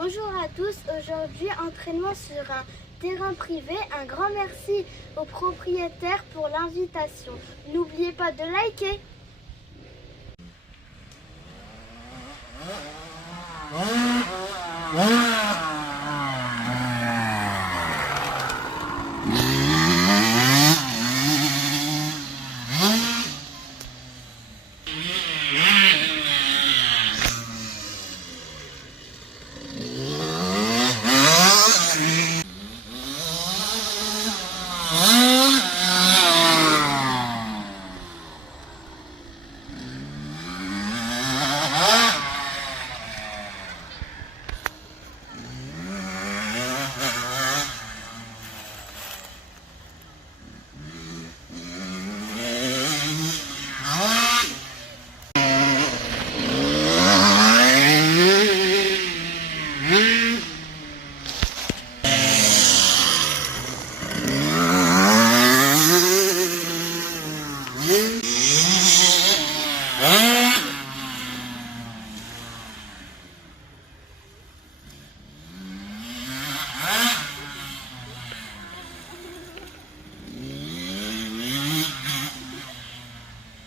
Bonjour à tous, aujourd'hui entraînement sur un terrain privé. Un grand merci aux propriétaires pour l'invitation. N'oubliez pas de liker. Ah